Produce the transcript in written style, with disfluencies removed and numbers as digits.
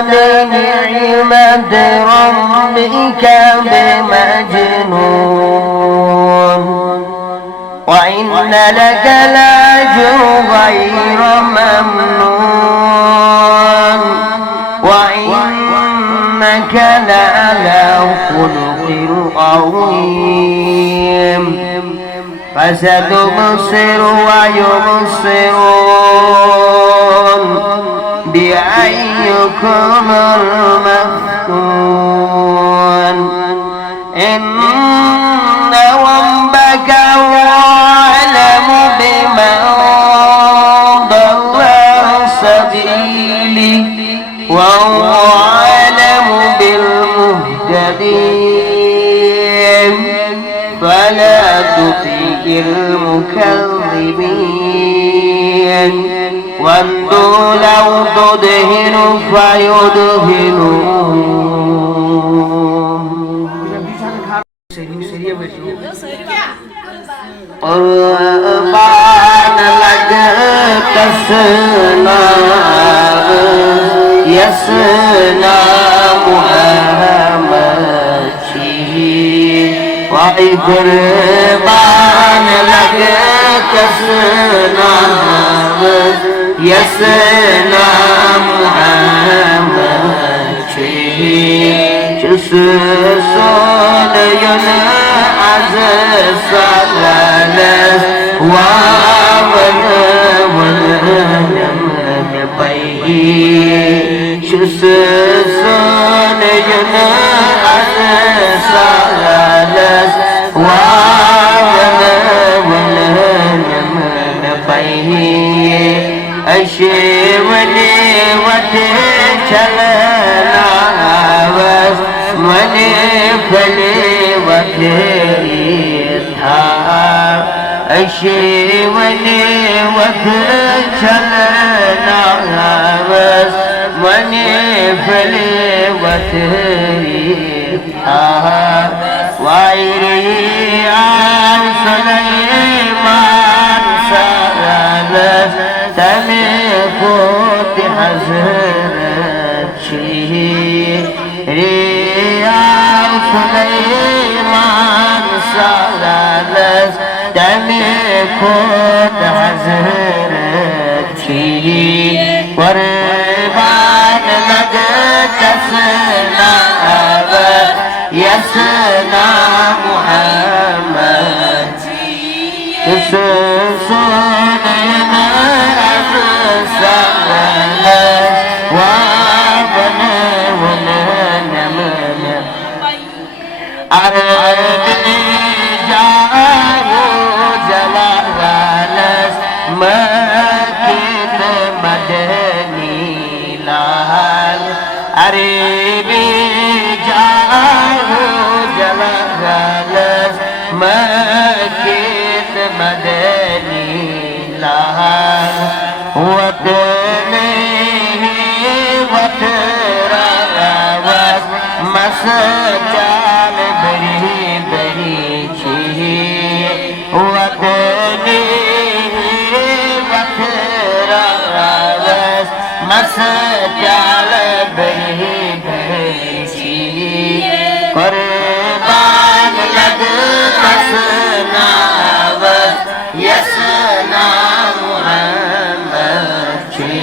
بنعمة ربك بمجنون وإن لك لأجر غير ممنون وإنك لعلى خلق عظيم فستبصر ويبصرون بأيكم المفتون إن ربك هو أعلم بمن ضل عن سبيله وهو أعلم بالمهتدين فلا تطع المكذبين وَدُّوا لَوْ تُدْهِنُ فَيُدْهِنُونَ قربان لگ کسنا یسنا محمد وائی قربان لگ کسنا یسنا محمد جس سون ین از سالس واون ونم پئی جس سون ین از سالس واون ونم پئی اشونی وت چلنا بس منی پھلی وت تھا اشونی وت چلنا بس منی پھلی وت تھا وائری آن سلیمان سالس تمہیں خود حضرت چھی ریاض سلیمان سالس تمہیں خود حضرت چھی قربان لگ کسنا یسنا محمد کس سونے مسجال بری بری چھی وطنی وطرا وس مسجال بری بری چھی قربان لگ کسنا وس یسنا محمد چھی